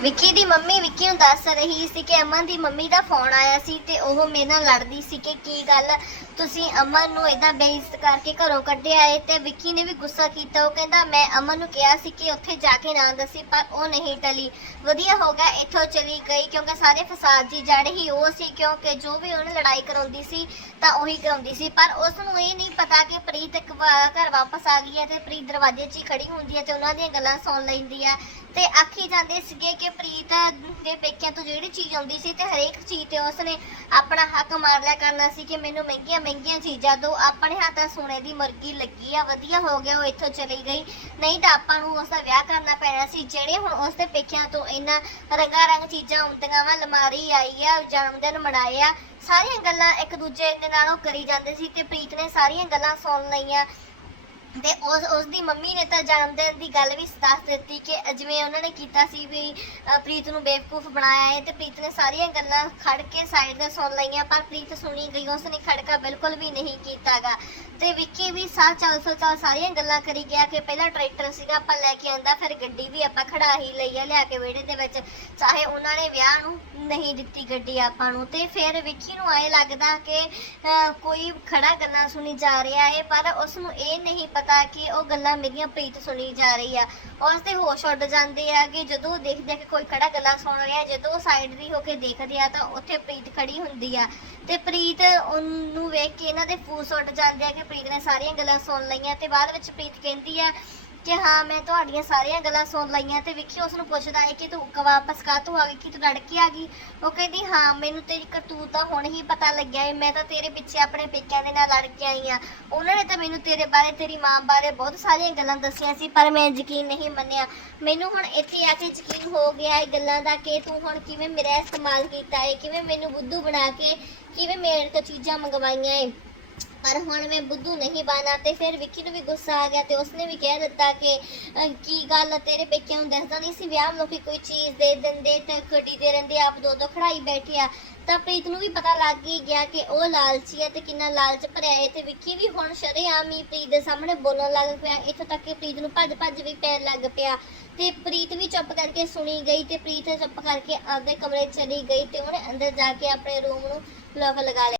ਵਿੱਕੀ ਦੀ mummy, Vicky ਨੂੰ ਦੱਸ ਰਹੀ ਸੀ ਕਿ ਅਮਨ ਦੀ ਮੰਮੀ ਦਾ ਫੋਨ ਆਇਆ ਸੀ ਤੇ ਉਹ ਮੇਰੇ ਨਾਲ ਲੜਦੀ ਸੀ ਕਿ ਕੀ ਗੱਲ? ਤੁਸੀਂ ਅਮਨ ਨੂੰ ਇਦਾਂ ਬੇਇੱਜ਼ਤ ਕਰਕੇ ਘਰੋਂ ਕੱਢਿਆ ਏ ਤੇ ਵਿੱਕੀ ਨੇ ਵੀ ਗੁੱਸਾ ਕੀਤਾ। ਉਹ ਕਹਿੰਦਾ, ਮੈਂ ਅਮਨ ਨੂੰ ਕਿਹਾ ਸੀ ਕਿ ਉੱਥੇ ਜਾ ਕੇ ਨਾ ਦੱਸੀ, ਪਰ ਉਹ ਨਹੀਂ ਟਲੀ। ਵਧੀਆ ਹੋ ਗਿਆ, ਇੱਥੋਂ ਚਲੀ ਗਈ, ਕਿਉਂਕਿ ਸਾਰੇ ਫਸਾਦ ਦੀ ਜੜ ਹੀ ਉਹ ਸੀ, ਕਿਉਂਕਿ ਜੋ ਵੀ ਉਹਨੇ ਲੜਾਈ ਕਰਾਉਂਦੀ ਸੀ ਤਾਂ ਉਹੀ ਕਰਾਉਂਦੀ ਸੀ। ਪਰ ਉਸ ਨੂੰ ਇਹ ਨਹੀਂ ਪਤਾ ਕਿ ਪ੍ਰੀਤ ਇੱਕ ਵਾਰ ਘਰ ਵਾਪਸ ਆ ਗਈ ਹੈ ਤੇ ਪ੍ਰੀਤ ਦਰਵਾਜ਼ੇ 'ਚ ਹੀ ਖੜੀ ਹੁੰਦੀ ਹੈ ਤੇ ਉਹਨਾਂ ਦੀਆਂ ਗੱਲਾਂ ਸੁਣ ਲੈਂਦੀ ਹੈ। ਤੇ ਆਖੀ ਜਾਂਦੇ ਸੀਗੇ ਕਿ ਪ੍ਰੀਤ ਦੇ ਪੇਕਿਆਂ ਤੋਂ ਜਿਹੜੀ ਚੀਜ਼ ਆਉਂਦੀ ਸੀ ਤੇ ਹਰੇਕ ਚੀਜ਼ ਤੇ ਉਸਨੇ ਆਪਣਾ ਹੱਕ ਮਾਰ ਲਿਆ ਕਰਨਾ ਸੀ ਕਿ ਮੈਨੂੰ ਮਹਿੰਗੀਆਂ ਮਹਿੰਗੀਆਂ ਚੀਜ਼ਾਂ ਦੋ, ਆਪਣੇ ਹੱਥਾਂ ਸੋਨੇ ਦੀ ਮੁਰਗੀ ਲੱਗੀ ਆ, ਵਧੀਆ ਹੋ ਗਿਆ, ਉਹ ਇੱਥੋਂ ਚਲੀ ਗਈ। ਨਹੀਂ ਤਾਂ ਆਪਾਂ ਨੂੰ ਉਸ ਦਾ ਵਿਆਹ ਕਰਨਾ ਪੈਣਾ ਸੀ, ਜਿਹੜੇ ਹੁਣ ਉਸ ਦੇ ਪੇਕਿਆਂ ਤੋਂ ਇੰਨਾ ਰੰਗਾ ਰੰਗ ਚੀਜ਼ਾਂ ਆਉਂਦੀਆਂ ਵਾ ਲਮਾਰੀ ਆਈ ਆ ਜਨਮ ਦਿਨ ਮਨਾਇਆ ਸਾਰੀਆਂ ਗੱਲਾਂ ਇੱਕ ਦੂਜੇ ਦੇ ਨਾਲ ਉਹ ਕਰੀ ਜਾਂਦੇ ਸੀ ਤੇ ਪ੍ਰੀਤ ਨੇ ਸਾਰੀਆਂ ਗੱਲਾਂ ਸੁਣ ਲਈਆਂ। ਤੇ ਉਸ ਉਸ ਦੀ ਮੰਮੀ ਨੇ ਤਾਂ ਜਨਮ ਦਿਨ ਦੀ ਗੱਲ ਵੀ ਦੱਸ ਦਿੱਤੀ ਕਿ ਜਿਵੇਂ ਉਹਨਾਂ ਨੇ ਕੀਤਾ ਸੀ ਵੀ ਪ੍ਰੀਤ ਨੂੰ ਬੇਵਕੂਫ ਬਣਾਇਆ ਹੈ ਤੇ ਪ੍ਰੀਤ ਨੇ ਸਾਰੀਆਂ ਗੱਲਾਂ ਖੜ ਕੇ ਸਾਈਡ ਤੇ ਸੁਣ ਲਈਆਂ, ਪਰ ਪ੍ਰੀਤ ਸੁਣੀ ਗਈ ਉਸ ਨੇ ਖੜਕਾ ਬਿਲਕੁਲ ਵੀ ਨਹੀਂ ਕੀਤਾਗਾ। ਤੇ ਵਿੱਕੀ ਵੀ ਸਾਹ ਚੱਲ ਸੋ ਚੱਲ ਸਾਰੀਆਂ ਗੱਲਾਂ ਕਰੀ ਗਿਆ ਕਿ ਪਹਿਲਾਂ ਟਰੈਕਟਰ ਸੀਗਾ, ਆਪਾਂ ਲੈ ਕੇ ਆਂਦਾ, ਫਿਰ ਗੱਡੀ ਵੀ ਆਪਾਂ ਖੜਾ ਹੀ ਲਈ ਆ, ਲਿਆ ਕੇ ਵਿਹੜੇ ਦੇ ਵਿੱਚ, ਚਾਹੇ ਉਹਨਾਂ ਨੇ ਵਿਆਹ ਨੂੰ ਨਹੀਂ ਦਿੱਤੀ ਗੱਡੀ ਆਪਾਂ ਨੂੰ। ਤੇ ਫਿਰ ਵਿੱਕੀ ਨੂੰ ਐ ਲੱਗਦਾ ਕਿ ਕੋਈ ਖੜਾ ਗੱਲਾਂ ਸੁਣੀ ਜਾ ਰਿਹਾ ਹੈ, ਪਰ ਉਸ ਨੂੰ ਇਹ ਨਹੀਂ ਪਤਾ ਕਿ ਉਹ ਗੱਲਾਂ ਮੇਰੀਆਂ ਪ੍ਰੀਤ ਸੁਣੀ ਜਾ ਰਹੀ ਆ। ਉਸ ਦੇ ਹੋਸ਼ ਉੱਡ ਜਾਂਦੇ ਆ ਕਿ ਜਦੋਂ ਉਹ ਦੇਖਦੇ ਆ ਕਿ ਕੋਈ ਖੜਾ ਗੱਲਾਂ ਸੁਣ ਰਿਹਾ, ਜਦੋਂ ਉਹ ਸਾਈਡ ਦੀ ਹੋ ਕੇ ਦੇਖਦੇ ਆ ਤਾਂ ਉੱਥੇ ਪ੍ਰੀਤ ਖੜੀ ਹੁੰਦੀ ਆ। ਤੇ ਪ੍ਰੀਤ ਉਹਨੂੰ ਵੇਖ ਕੇ ਇਹਨਾਂ ਦੇ ਫੂਸ ਉੱਡ ਜਾਂਦੇ ਆ ਕਿ ਪ੍ਰੀਤ ਨੇ ਸਾਰੀਆਂ ਗੱਲਾਂ ਸੁਣ ਲਈਆਂ ਤੇ ਬਾਅਦ ਵਿੱਚ ਪ੍ਰੀਤ ਕਹਿੰਦੀ ਆ ਕਿ ਹਾਂ, ਮੈਂ ਤੁਹਾਡੀਆਂ ਸਾਰੀਆਂ ਗੱਲਾਂ ਸੁਣ ਲਈਆਂ ਤੇ ਵਿੱਕੀ ਉਸ ਨੂੰ ਪੁੱਛਦਾ ਹੈ ਕਿ ਤੂੰ ਵਾਪਸ ਵਾਪਸ ਤੂੰ ਆ ਗਈ ਕਿ ਤੂੰ ਲੜ ਆ ਗਈ? ਉਹ ਕਹਿੰਦੀ, ਹਾਂ, ਮੈਨੂੰ ਤੇਰੀ ਕਰਤੂਤ ਤਾਂ ਹੁਣ ਹੀ ਪਤਾ ਲੱਗਿਆ ਹੈ। ਮੈਂ ਤਾਂ ਤੇਰੇ ਪਿੱਛੇ ਆਪਣੇ ਪੇਕਿਆਂ ਦੇ ਨਾਲ ਲੜ ਕੇ ਆਈ ਆ ਉਹਨਾਂ ਨੇ ਤਾਂ ਮੈਨੂੰ ਤੇਰੇ ਬਾਰੇ, ਤੇਰੀ ਮਾਂ ਬਾਰੇ ਬਹੁਤ ਸਾਰੀਆਂ ਗੱਲਾਂ ਦੱਸੀਆਂ ਸੀ, ਪਰ ਮੈਂ ਯਕੀਨ ਨਹੀਂ ਮੰਨਿਆ। ਮੈਨੂੰ ਹੁਣ ਇੱਥੇ ਆ ਕੇ ਯਕੀਨ ਹੋ ਗਿਆ ਹੈ ਗੱਲਾਂ ਦਾ ਕਿ ਤੂੰ ਹੁਣ ਕਿਵੇਂ ਮੇਰਾ ਇਸਤੇਮਾਲ ਕੀਤਾ ਹੈ, ਕਿਵੇਂ ਮੈਨੂੰ ਬੁੱਧੂ ਬਣਾ ਕੇ, ਕਿਵੇਂ ਮੇਰੇ ਤੋਂ ਚੀਜ਼ਾਂ ਮੰਗਵਾਈਆਂ ਹੈ। ਪਰ ਹੁਣ ਮੈਂ ਬੁੱਧੂ ਨਹੀਂ ਬਾਨਾ ਤੇ ਫਿਰ ਵਿੱਕੀ ਨੂੰ ਵੀ ਗੁੱਸਾ ਆ ਗਿਆ ਤੇ ਉਸਨੇ ਵੀ ਕਹਿ ਦਿੱਤਾ ਕਿ ਅਹ, ਕੀ ਗੱਲ ਤੇਰੇ ਪੇਕਿਆਂ ਨੂੰ ਦੱਸਦਾ ਨਹੀਂ ਸੀ ਵਿਆਹ ਮੌਕੇ ਕੋਈ ਚੀਜ਼ ਦੇ ਦਿੰਦੇ ਤੇ ਗੱਡੀ ਦੇ ਰਹਿੰਦੇ ਆਪ ਦੋ ਦੋ ਖੜਾਈ ਬੈਠੇ ਆ। ਤਾਂ ਪ੍ਰੀਤ ਨੂੰ ਵੀ ਪਤਾ ਲੱਗ ਹੀ ਗਿਆ ਕਿ ਉਹ ਲਾਲਚੀ ਹੈ ਤੇ ਕਿੰਨਾ ਲਾਲਚ ਭਰਿਆ ਹੈ ਤੇ ਵਿੱਕੀ ਵੀ ਹੁਣ ਸ਼ਰੇਆਮ ਹੀ ਪ੍ਰੀਤ ਦੇ ਸਾਹਮਣੇ ਬੋਲਣ ਲੱਗ ਪਿਆ। ਇੱਥੋਂ ਤੱਕ ਕਿ ਪ੍ਰੀਤ ਨੂੰ ਭੱਜ ਭੱਜ ਵੀ ਪੈਣ ਲੱਗ ਪਿਆ। ਤੇ ਪ੍ਰੀਤ ਵੀ ਚੁੱਪ ਕਰਕੇ ਸੁਣੀ ਗਈ ਤੇ ਪ੍ਰੀਤ ਚੁੱਪ ਕਰਕੇ ਆਪਦੇ ਕਮਰੇ 'ਚ ਚਲੀ ਗਈ ਤੇ ਉਹਨੇ ਅੰਦਰ ਜਾ ਕੇ ਆਪਣੇ ਰੂਮ ਨੂੰ ਲੌਕ ਲਗਾ ਲਿਆ।